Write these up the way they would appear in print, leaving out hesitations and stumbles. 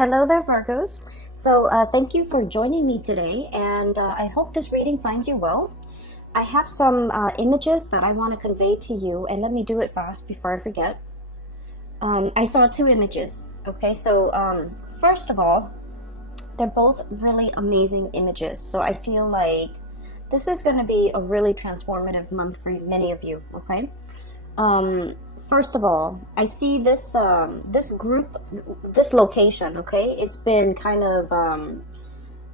Hello there, Virgos. Thank you for joining me today, and I hope this reading finds you well. I have some images that I want to convey to you, and let me do it fast before I forget. I saw two images. Okay, first of all, they're both really amazing images. So I feel like this is going to be a really transformative month for many of you. Okay. First of all, I see this group, this location. Okay, it's been kind of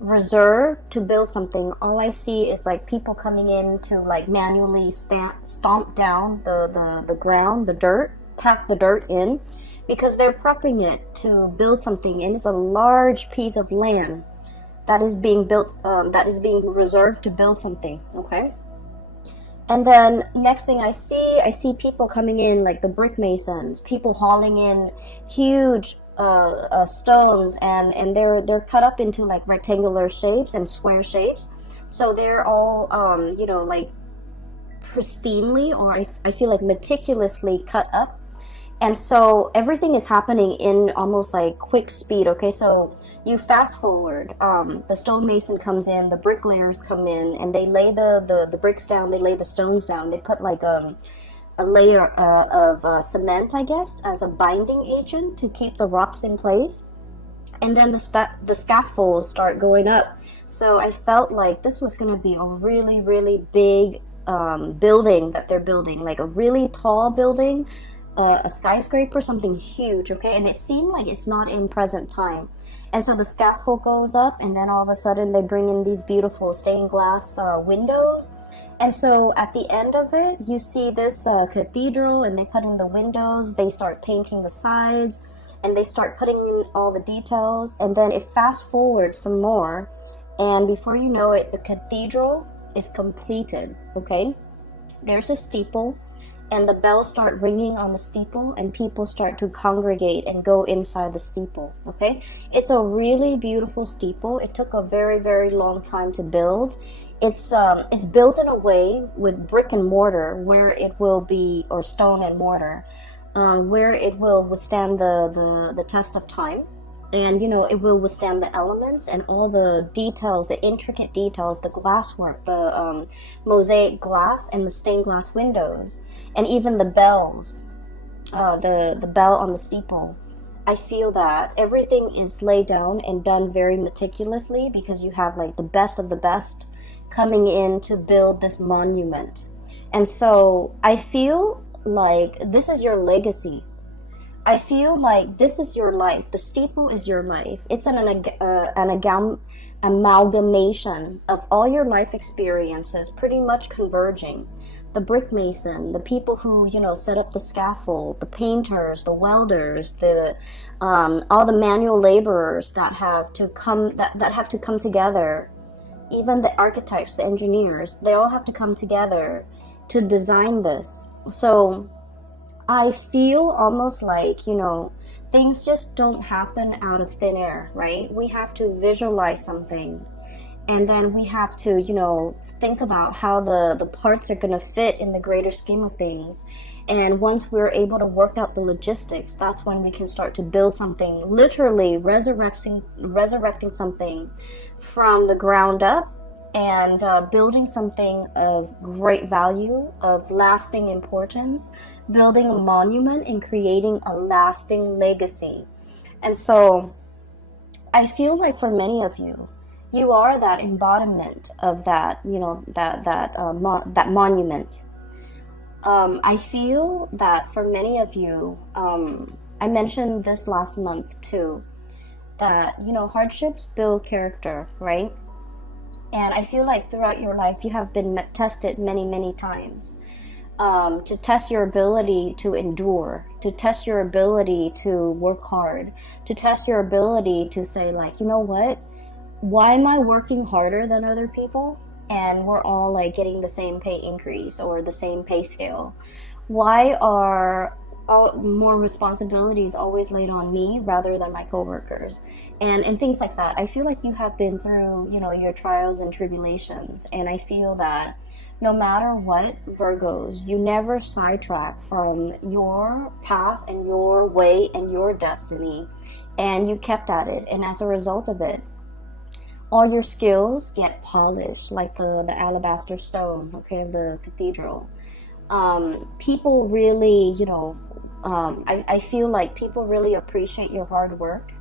reserved to build something. All I see is like people coming in to like manually stomp down the ground, the dirt, pack the dirt in, because they're prepping it to build something, and it's a large piece of land that is being built, that is being reserved to build something. Okay. And then next thing I see people coming in, like the brick masons, people hauling in huge stones, and they're cut up into like rectangular shapes and square shapes. So they're all like pristinely, or I feel like meticulously cut up. And so everything is happening in almost like quick speed. Okay, so you fast forward, the stonemason comes in, the bricklayers come in, and they lay the bricks down, they lay the stones down, they put like a layer of cement, I guess, as a binding agent to keep the rocks in place. And then the scaffolds start going up. So I felt like this was going to be a really, really big building that they're building, like a really tall building, a skyscraper, something huge. Okay, and it seemed like it's not in present time. And so the scaffold goes up, and then all of a sudden they bring in these beautiful stained glass windows. And so at the end of it, you see this cathedral, and they put in the windows, they start painting the sides, and they start putting in all the details. And then it fast forwards some more, and before you know it, the cathedral is completed. Okay, there's a steeple, and the bells start ringing on the steeple, and people start to congregate and go inside the steeple. Okay, it's a really beautiful steeple. It took a very, very long time to build. It's built in a way with brick and mortar, where it will be, or stone and mortar, where it will withstand the test of time. And it will withstand the elements and all the details, the intricate details, the glasswork, the mosaic glass, and the stained glass windows, and even the bells, the bell on the steeple. I feel that everything is laid down and done very meticulously, because you have like the best of the best coming in to build this monument. And so I feel like this is your legacy. I feel like this is your life. The steeple is your life. It's an amalgamation of all your life experiences, pretty much converging. The brick mason, the people who set up the scaffold, the painters, the welders, the all the manual laborers that have to come together. Even the architects, the engineers, they all have to come together to design this. So I feel almost like, things just don't happen out of thin air, right? We have to visualize something, and then we have to, think about how the parts are going to fit in the greater scheme of things. And once we're able to work out the logistics, that's when we can start to build something, literally resurrecting something from the ground up, and building something of great value, of lasting importance, building a monument and creating a lasting legacy. And so I feel like for many of you, you are that embodiment of that, that monument. I feel that for many of you, I mentioned this last month too, that, hardships build character, right? And I feel like throughout your life, you have been tested many, many times, to test your ability to endure, to test your ability to work hard, to test your ability to say, like, you know what? Why am I working harder than other people? And we're all like getting the same pay increase or the same pay scale. Why are more responsibilities always laid on me rather than my coworkers, and things like that? I feel like you have been through, your trials and tribulations, and I feel that no matter what, Virgos, you never sidetrack from your path and your way and your destiny. and you kept at it, and as a result of it, all your skills get polished like the alabaster stone, okay, of the cathedral. People really, I feel like people really appreciate your hard work,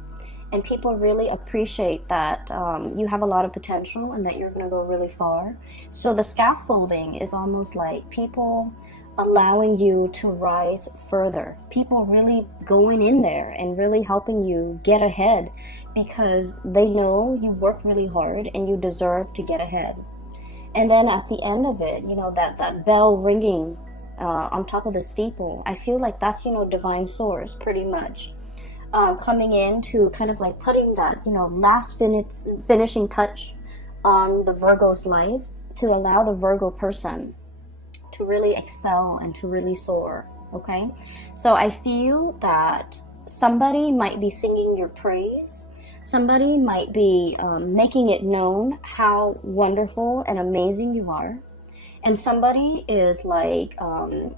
and people really appreciate that you have a lot of potential and that you're going to go really far. So the scaffolding is almost like people allowing you to rise further, people really going in there and really helping you get ahead, because they know you work really hard and you deserve to get ahead. And then at the end of it, that bell ringing on top of the steeple, I feel like that's, divine source pretty much. Coming in to kind of like putting that, last finishing touch on the Virgo's life, to allow the Virgo person to really excel and to really soar, okay? So I feel that somebody might be singing your praise. Somebody might be making it known how wonderful and amazing you are. And somebody is like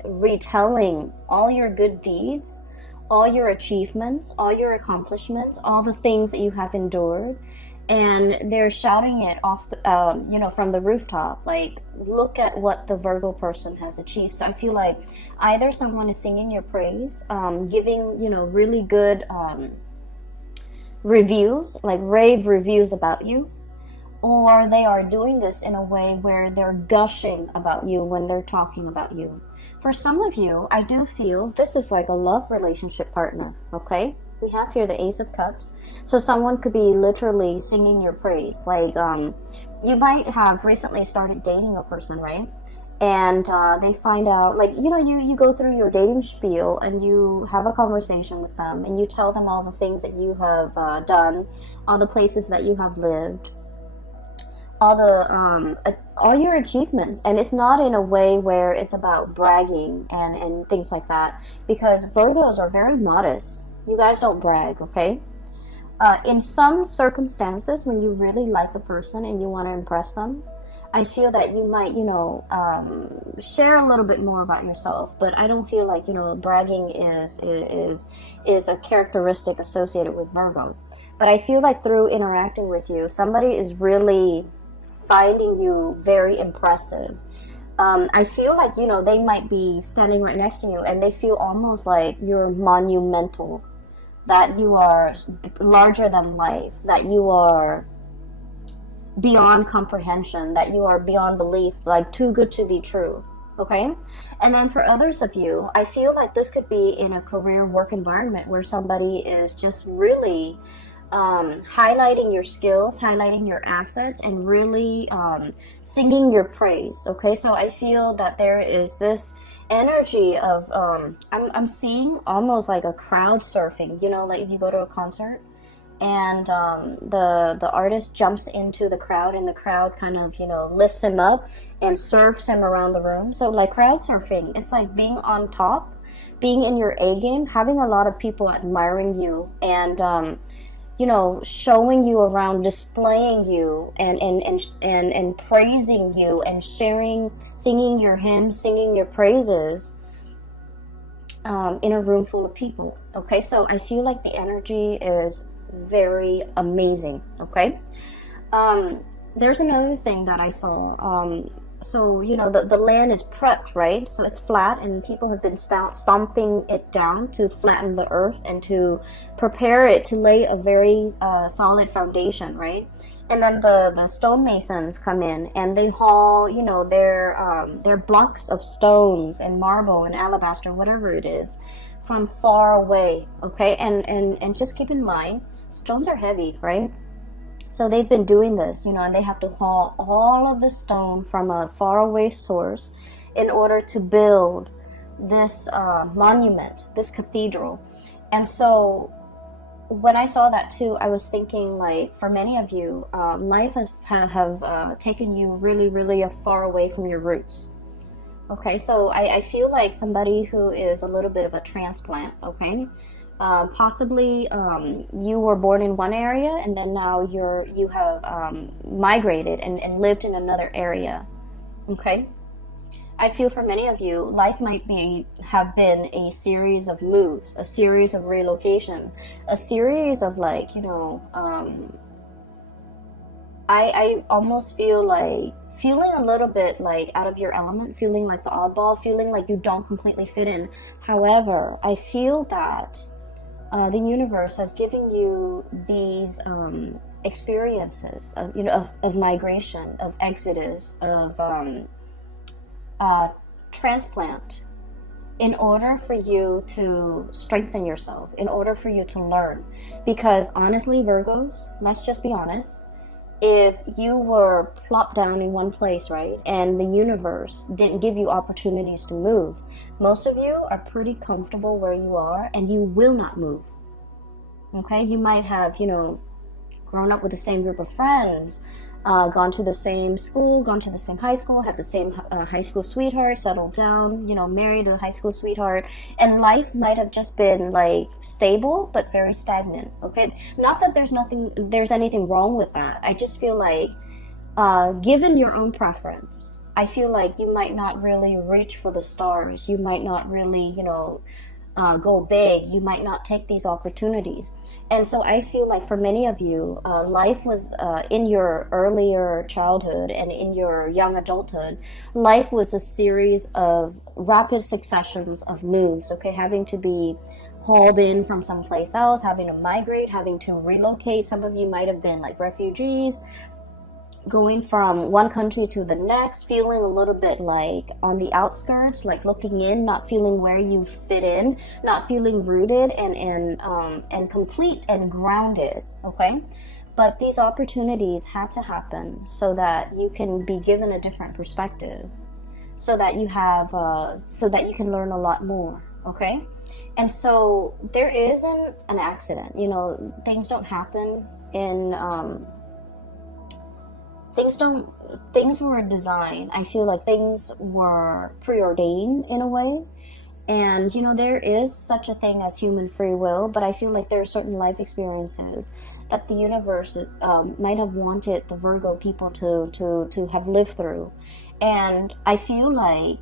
retelling all your good deeds, all your achievements, all your accomplishments, all the things that you have endured. And they're shouting it off, from the rooftop, like, look at what the Virgo person has achieved. So I feel like either someone is singing your praise, giving, really good reviews, like rave reviews about you, or they are doing this in a way where they're gushing about you when they're talking about you. For some of you, I do feel this is like a love relationship partner, okay? We have here the Ace of Cups. So someone could be literally singing your praise. Like, you might have recently started dating a person, right? And they find out, like, you go through your dating spiel and you have a conversation with them and you tell them all the things that you have done, all the places that you have lived, all your achievements. And it's not in a way where it's about bragging and things like that, because Virgos are very modest. You guys don't brag, okay? In some circumstances, when you really like a person and you want to impress them, I feel that you might, share a little bit more about yourself. But I don't feel like, bragging is a characteristic associated with Virgo. But I feel like through interacting with you, somebody is really finding you very impressive. I feel like, they might be standing right next to you and they feel almost like you're monumental, that you are larger than life, that you are beyond comprehension, that you are beyond belief, like too good to be true, okay? And then for others of you, I feel like this could be in a career work environment where somebody is just really highlighting your skills, highlighting your assets, and really singing your praise, okay? So I feel that there is this energy of I'm seeing almost like a crowd surfing, like if you go to a concert and the artist jumps into the crowd and the crowd kind of lifts him up and surfs him around the room. So like crowd surfing, it's like being on top, being in your A game, having a lot of people admiring you and showing you around, displaying you and praising you and sharing, singing your hymns, singing your praises in a room full of people. Okay, so I feel like the energy is very amazing. Okay, there's another thing that I saw. So, the land is prepped, right? So it's flat and people have been stomping it down to flatten the earth and to prepare it to lay a very solid foundation, right? And then the stonemasons come in and they haul, their blocks of stones and marble and alabaster, whatever it is, from far away, okay? And just keep in mind, stones are heavy, right? So they've been doing this, and they have to haul all of the stone from a faraway source in order to build this monument, this cathedral. And so when I saw that too, I was thinking, like, for many of you, life have taken you really, really far away from your roots. Okay, so I feel like somebody who is a little bit of a transplant, okay? Possibly you were born in one area and then now you have migrated and lived in another area, okay? I feel for many of you, life might have been a series of moves, a series of relocation, a series of like, I almost feel like feeling a little bit like out of your element, feeling like the oddball, feeling like you don't completely fit in. However, I feel that the universe has given you these experiences of migration, of exodus, of transplant, in order for you to strengthen yourself, in order for you to learn. Because honestly, Virgos, let's just be honest, if you were plopped down in one place, right, and the universe didn't give you opportunities to move, most of you are pretty comfortable where you are and you will not move. Okay, you might have, grown up with the same group of friends, gone to the same school, gone to the same high school, had the same high school sweetheart, settled down, married a high school sweetheart, and life might have just been like stable but very stagnant. Okay, not that there's anything wrong with that. I just feel like, given your own preference, I feel like you might not really reach for the stars. You might not really, go big. You might not take these opportunities. And so I feel like for many of you, life was in your earlier childhood and in your young adulthood, life was a series of rapid successions of moves, okay, having to be hauled in from someplace else, having to migrate, having to relocate. Some of you might have been like refugees, going from one country to the next, feeling a little bit like on the outskirts, like looking in, not feeling where you fit in, not feeling rooted and complete and grounded. Okay, but these opportunities had to happen so that you can be given a different perspective, so that you can learn a lot more. Okay, and so there isn't an accident. Things don't happen in things were designed. I feel like things were preordained in a way. And there is such a thing as human free will, but I feel like there are certain life experiences that the universe might have wanted the Virgo people to have lived through. And I feel like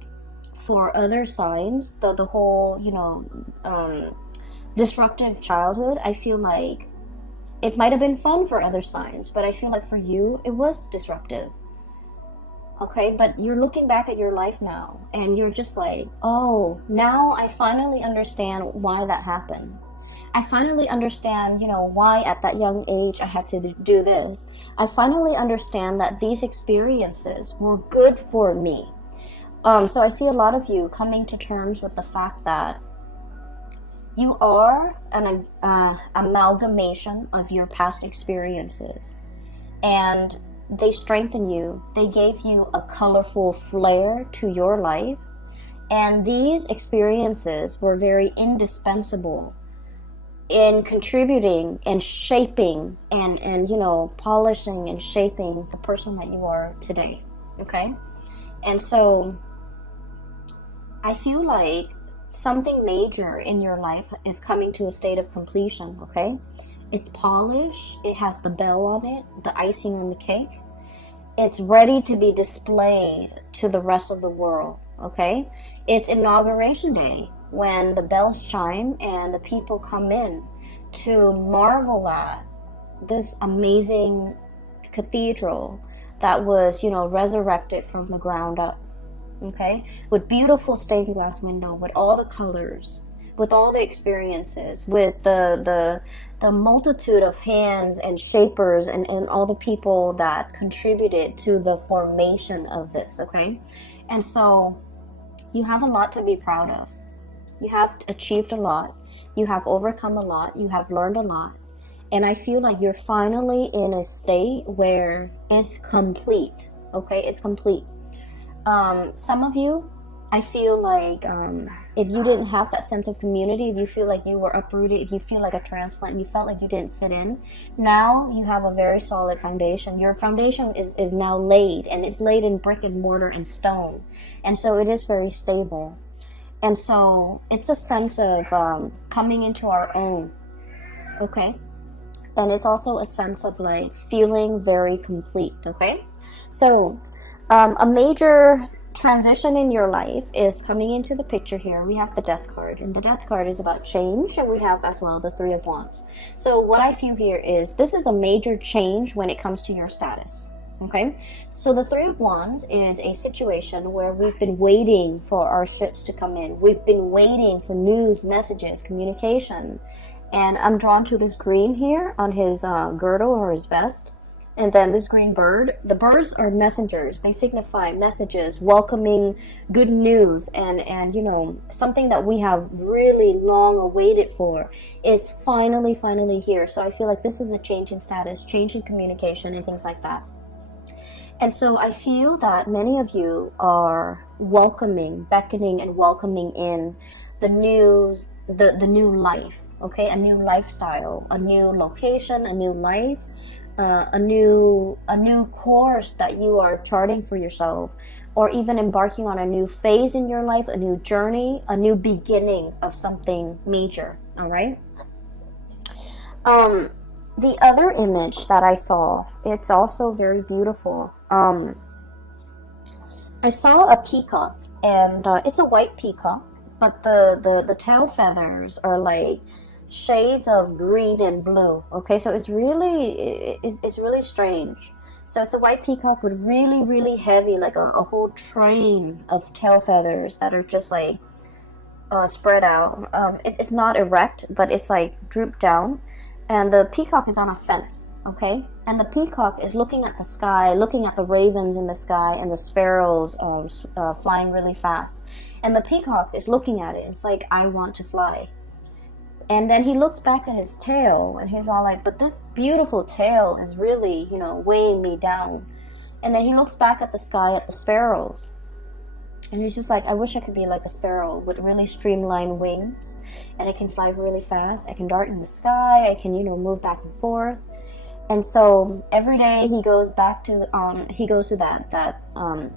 for other signs, the whole disruptive childhood, I feel like it might have been fun for other signs, but I feel like for you, it was disruptive. Okay, but you're looking back at your life now, and you're just like, oh, now I finally understand why that happened. I finally understand, why at that young age I had to do this. I finally understand that these experiences were good for me. So I see a lot of you coming to terms with the fact that you are an amalgamation of your past experiences, and they strengthen you. They gave you a colorful flair to your life, and these experiences were very indispensable in contributing and shaping and polishing and shaping the person that you are today. Okay, and so I feel like something major in your life is coming to a state of completion. Okay, it's polished, it has the bell on it, the icing on the cake, it's ready to be displayed to the rest of the world. Okay, it's inauguration day, when the bells chime and the people come in to marvel at this amazing cathedral that was resurrected from the ground up. Okay, with beautiful stained glass window, with all the colors, with all the experiences, with the multitude of hands and shapers and all the people that contributed to the formation of this. Okay, and so you have a lot to be proud of. You have achieved a lot, you have overcome a lot, you have learned a lot, and I feel like you're finally in a state where it's complete. Okay, it's complete. Some of you, I feel like if you didn't have that sense of community, if you feel like you were uprooted, if you feel like a transplant, you felt like you didn't fit in, now you have a very solid foundation. Your foundation is now laid, and it's laid in brick and mortar and stone, and so it is very stable. And so it's a sense of coming into our own. Okay, and it's also a sense of like feeling very complete. Okay, so a major transition in your life is coming into the picture here. We have the Death card, and the Death card is about change, and we have as well the Three of Wands. So what I feel here is this is a major change when it comes to your status. Okay, so the Three of Wands is a situation where we've been waiting for our ships to come in. We've been waiting for news, messages, communication. And I'm drawn to this green here on his girdle or his vest. And then this green bird. The birds are messengers. They signify messages, welcoming good news. And you know, something that we have really long awaited for is finally here. So I feel like this is a change in status, change in communication, and things like that. And so I feel that many of you are welcoming, beckoning and welcoming in the news, the new life, okay? A new lifestyle, a new location, a new life, a new course that you are charting for yourself, or even embarking on a new phase in your life, a new journey, a new beginning of something major, all right? The other image that I saw, it's also very beautiful. I saw a peacock, and it's a white peacock, but the tail feathers are like shades of green and blue. Okay, so it's really strange. So it's a white peacock with really heavy, like a whole train of tail feathers that are just like spread out. It's not erect, but it's like drooped down. And the peacock is on a fence, okay? And the peacock is looking at the sky, looking at the ravens in the sky and the sparrows flying really fast. And the peacock is looking at it. It's like, I want to fly. And then he looks back at his tail, and he's all like, but this beautiful tail is really, you know, weighing me down. And then he looks back at the sky, at the sparrows. And he's just like, I wish I could be like a sparrow with really streamlined wings, and I can fly really fast. I can dart in the sky. I can, you know, move back and forth. And so every day he goes back to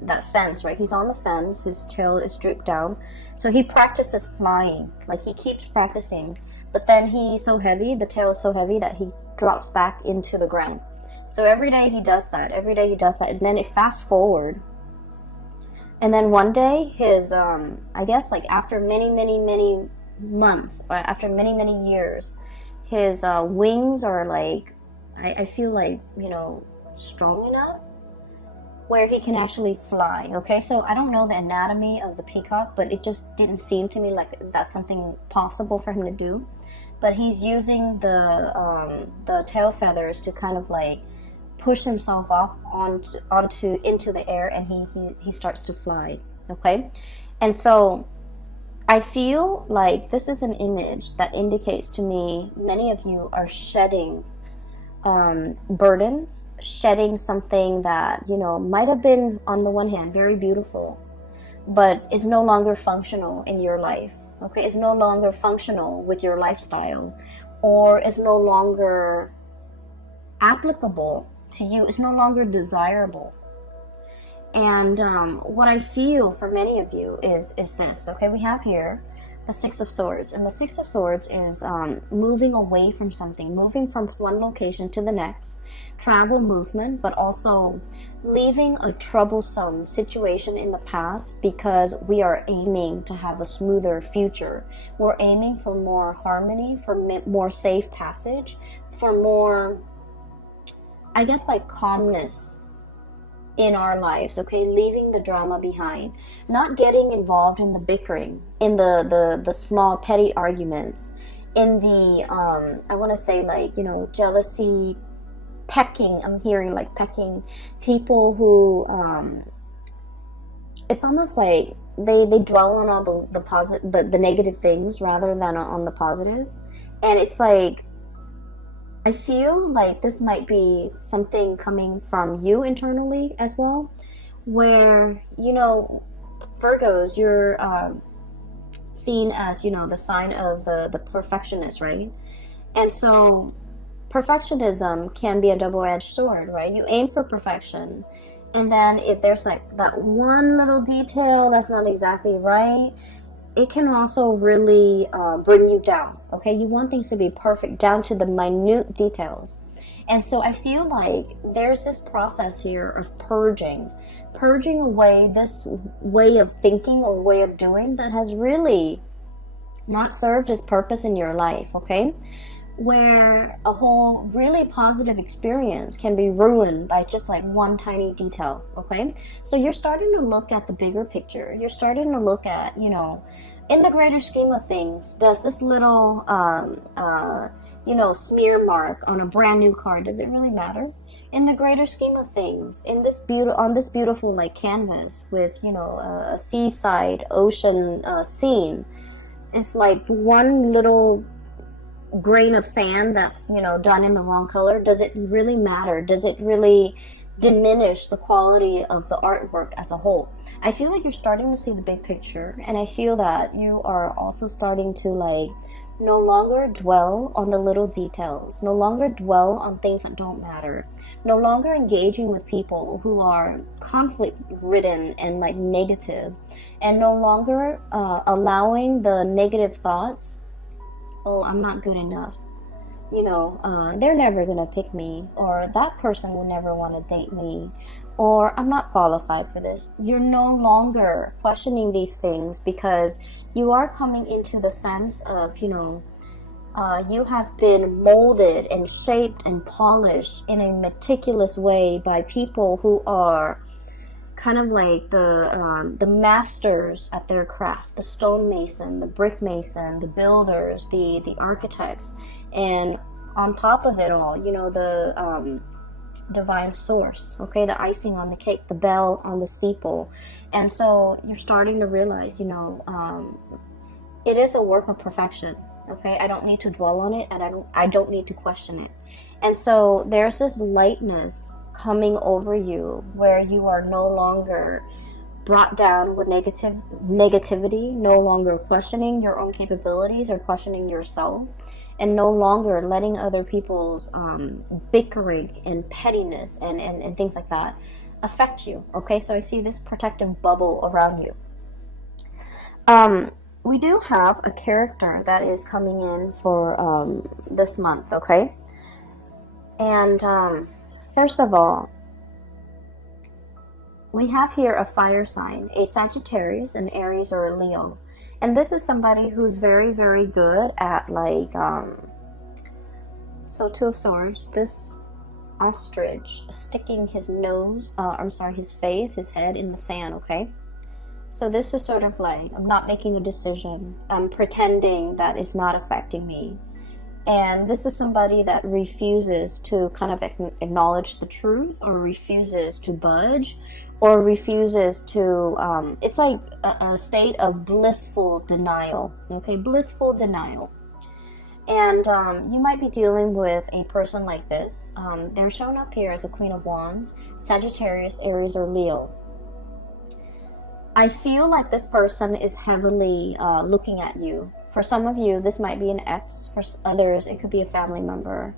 that fence, right? He's on the fence. His tail is drooped down, so he practices flying. Like, he keeps practicing, but then he's so heavy. The tail is so heavy that he drops back into the ground. So every day he does that. And then it fast forward. And then one day, his, I guess, like, after many months, or after many years, his wings are, like, I feel like, you know, strong enough where he can actually fly, okay? So I don't know the anatomy of the peacock, but it just didn't seem to me like that's something possible for him to do. But he's using the tail feathers to kind of, like, push himself off into the air, and he starts to fly, okay? And so I feel like this is an image that indicates to me many of you are shedding burdens, shedding something that, you know, might have been, on the one hand, very beautiful, but is no longer functional in your life, okay? It's no longer functional with your lifestyle, or is no longer applicable to you. It's no longer desirable. And what I feel for many of you is this, okay? We have here the Six of Swords, and the Six of Swords is moving away from something, moving from one location to the next, travel, movement, but also leaving a troublesome situation in the past, because we are aiming to have a smoother future. We're aiming for more harmony, for more safe passage, for more, I guess, like, calmness in our lives, okay? Leaving the drama behind, not getting involved in the bickering, in the small petty arguments, in the I want to say, like, you know, jealousy, pecking. I'm hearing, like, pecking, people who it's almost like they dwell on all the negative things rather than on the positive. And it's like, I feel like this might be something coming from you internally as well, where, you know, Virgos, you're seen as, you know, the sign of the perfectionist, right? And so perfectionism can be a double-edged sword, right? You aim for perfection, and then if there's, like, that one little detail that's not exactly right, it can also really bring you down, okay? You want things to be perfect down to the minute details. And so I feel like there's this process here of purging away this way of thinking or way of doing that has really not served its purpose in your life, okay? Where a whole really positive experience can be ruined by just like one tiny detail, okay? So you're starting to look at the bigger picture. You're starting to look at, you know, in the greater scheme of things, does this little, you know, smear mark on a brand new car, does it really matter? In the greater scheme of things, in this on this beautiful like canvas with, you know, a seaside ocean scene, it's like one little grain of sand that's, you know, done in the wrong color. Does it really matter? Does it really diminish the quality of the artwork as a whole? I feel like you're starting to see the big picture, and I feel that you are also starting to like no longer dwell on the little details, no longer dwell on things that don't matter, no longer engaging with people who are conflict ridden and like negative, and no longer allowing the negative thoughts, oh, I'm not good enough, you know, they're never gonna pick me, or that person will never want to date me, or I'm not qualified for this. You're no longer questioning these things because you are coming into the sense of, you know, you have been molded and shaped and polished in a meticulous way by people who are kind of like the masters at their craft, the stonemason, the brick mason, the builders, the architects, and on top of it all, you know, the divine source, okay, the icing on the cake, the bell on the steeple. And so you're starting to realize, you know, it is a work of perfection, okay? I don't need to dwell on it, and I don't need to question it. And so there's this lightness coming over you where you are no longer brought down with negativity, no longer questioning your own capabilities or questioning yourself, and no longer letting other people's bickering and pettiness and things like that affect you, okay? So I see this protective bubble around you. We do have a character that is coming in for this month, okay? And first of all, we have here a fire sign, a Sagittarius, an Aries, or a Leo. And this is somebody who's very, very good at like, so Two of Swords, this ostrich sticking his nose, his face, his head in the sand, okay? So this is sort of like, I'm not making a decision. I'm pretending that it's not affecting me. And this is somebody that refuses to kind of acknowledge the truth, or refuses to budge, or refuses to, it's like a state of blissful denial, okay? Blissful denial. And you might be dealing with a person like this. They're shown up here as a Queen of Wands, Sagittarius, Aries, or Leo. I feel like this person is heavily looking at you. For some of you, this might be an ex. For others, it could be a family member.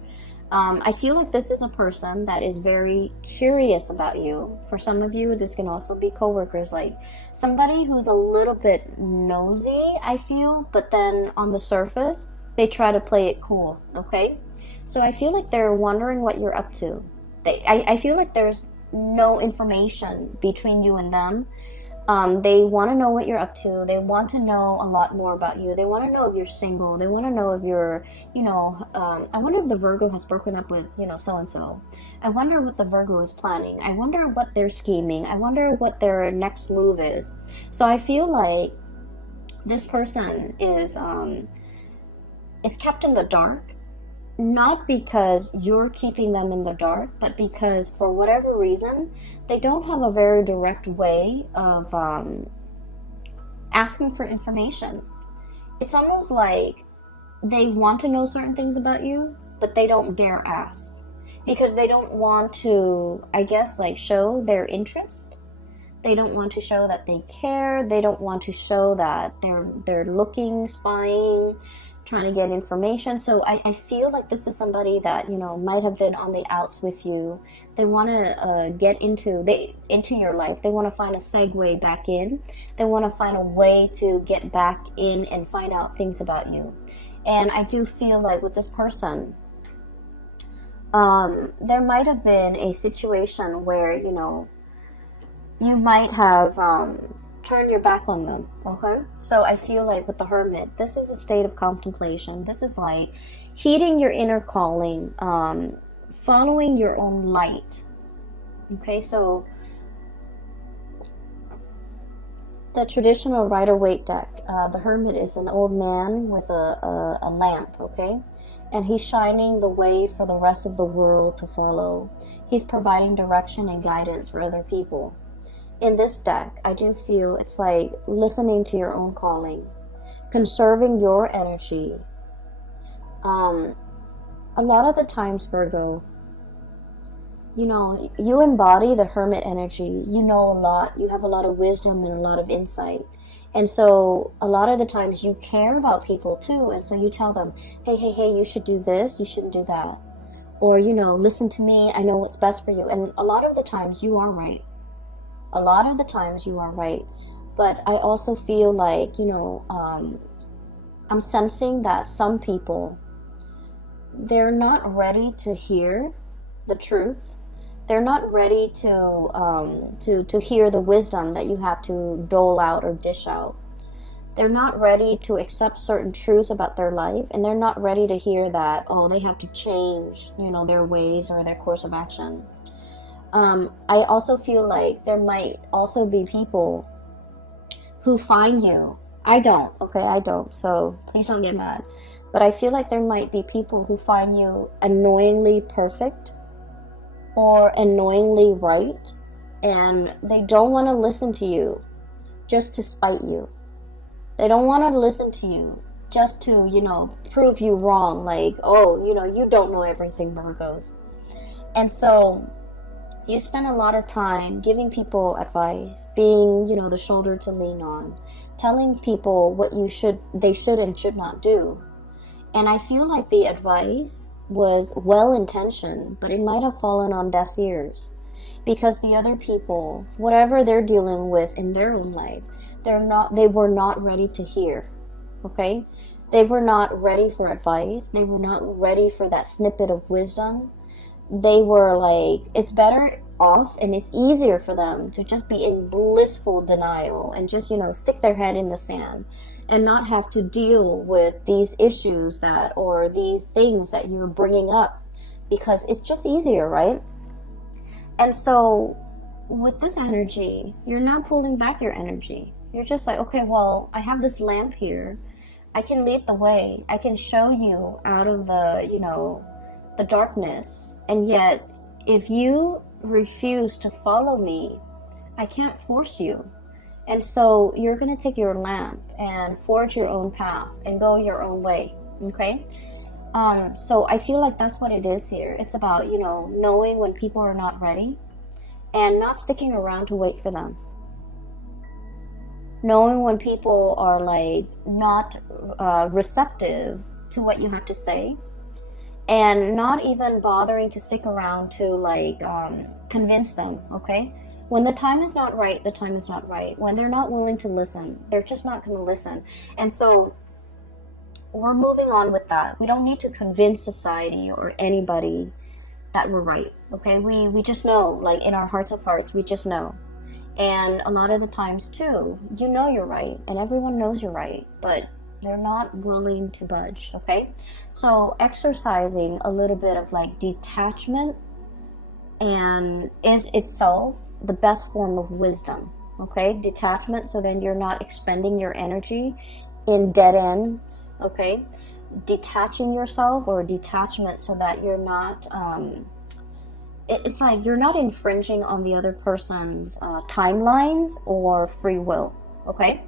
I feel like this is a person that is very curious about you. For some of you, this can also be coworkers, like somebody who's a little bit nosy, I feel, but then on the surface, they try to play it cool, okay? So I feel like they're wondering what you're up to. I feel like there's no information between you and them. They want to know what you're up to. They want to know a lot more about you. They want to know if you're single. They want to know if you're, you know, I wonder if the Virgo has broken up with, you know, so-and-so. I wonder what the Virgo is planning. I wonder what they're scheming. I wonder what their next move is. So I feel like this person is kept in the dark. Not because you're keeping them in the dark, but because for whatever reason, they don't have a very direct way of asking for information. It's almost like they want to know certain things about you, but they don't dare ask. Because they don't want to, I guess, like show their interest. They don't want to show that they care. They don't want to show that they're looking, spying, trying to get information. So I feel like this is somebody that, you know, might have been on the outs with you. They want to get into your life. They want to find a segue back in. They want to find a way to get back in and find out things about you. And I do feel like with this person, There might have been a situation where, you might have turned your back on them, okay? So I feel like with the Hermit, this is a state of contemplation. This is like heeding your inner calling, following your own light, okay? So the traditional Rider-Waite deck, the Hermit is an old man with a lamp, okay? And he's shining the way for the rest of the world to follow. He's providing direction and guidance for other people. In this deck, I do feel it's like listening to your own calling, conserving your energy. A lot of the times, Virgo, you embody the Hermit energy. You know a lot. You have a lot of wisdom and a lot of insight. And so a lot of the times you care about people too. And so you tell them, hey, you should do this. You shouldn't do that. Or, listen to me. I know what's best for you. And a lot of the times you are right. A lot of the times you are right. But I also feel like, I'm sensing that some people, they're not ready to hear the truth. They're not ready to hear the wisdom that you have to dole out or dish out. They're not ready to accept certain truths about their life, and they're not ready to hear that, they have to change, their ways or their course of action. I also feel like there might also be people who find you. I don't, so please don't get mad. But I feel like there might be people who find you annoyingly perfect or annoyingly right, and they don't want to listen to you just to spite you. They don't want to listen to you just to, prove you wrong, like, you don't know everything, Virgos. And so you spend a lot of time giving people advice, being, the shoulder to lean on, telling people what they should and should not do. And I feel like the advice was well-intentioned, but it might have fallen on deaf ears, because the other people, whatever they're dealing with in their own life, they were not ready to hear, okay? They were not ready for advice. They were not ready for that snippet of wisdom. They were like, it's better off and it's easier for them to just be in blissful denial and just, stick their head in the sand and not have to deal with these issues or these things that you're bringing up, because it's just easier, right? And so with this energy, you're not pulling back your energy. You're just like, okay, well, I have this lamp here. I can lead the way. I can show you out of the darkness. And yet, if you refuse to follow me, I can't force you. And so you're going to take your lamp and forge your own path and go your own way, okay? So I feel like that's what it is here. It's about, knowing when people are not ready and not sticking around to wait for them. Knowing when people are like not receptive to what you have to say, and not even bothering to stick around to like convince them, okay? When the time is not right, the time is not right. When they're not willing to listen, they're just not going to listen. And so we're moving on with that. We don't need to convince society or anybody that we're right, okay? We just know, like in our hearts of hearts, we just know. And a lot of the times too, you're right, and everyone knows you're right, but they're not willing to budge, okay? So exercising a little bit of like detachment and is itself the best form of wisdom, okay? Detachment, so then you're not expending your energy in dead ends, okay? Detaching yourself, or detachment, so that you're not it's like you're not infringing on the other person's timelines or free will, okay?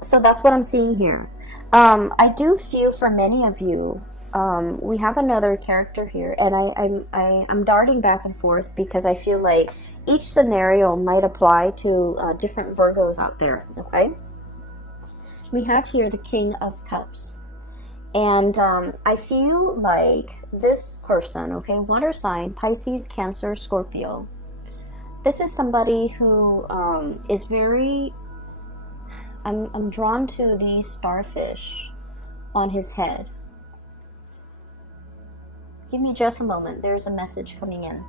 So that's what I'm seeing here. I do feel for many of you, we have another character here, and I'm darting back and forth because I feel like each scenario might apply to different Virgos out there, okay? We have here the King of Cups. And I feel like this person, okay, water sign, Pisces, Cancer, Scorpio. This is somebody who is very... I'm drawn to the starfish on his head. Give me just a moment. There's a message coming in.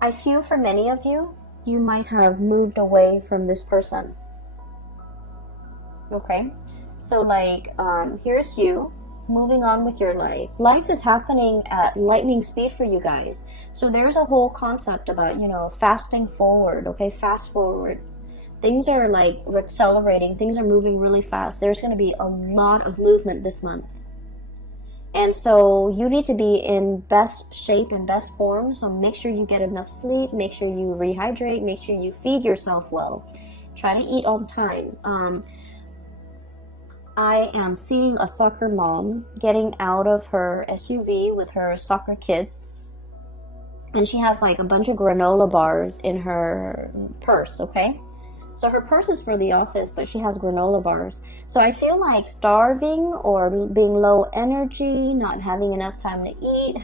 I feel for many of you, you might have moved away from this person. Okay? So like, here's you moving on with your life. Life is happening at lightning speed for you guys. So there's a whole concept about, you know, fasting forward, okay? Fast forward. Things are like accelerating. Things are moving really fast. There's going to be a lot of movement this month. And so you need to be in best shape and best form. So make sure you get enough sleep. Make sure you rehydrate. Make sure you feed yourself well. Try to eat on time. I am seeing a soccer mom getting out of her SUV with her soccer kids. And she has like a bunch of granola bars in her purse, okay? So her purse is for the office, but she has granola bars. So I feel like starving or being low energy, not having enough time to eat,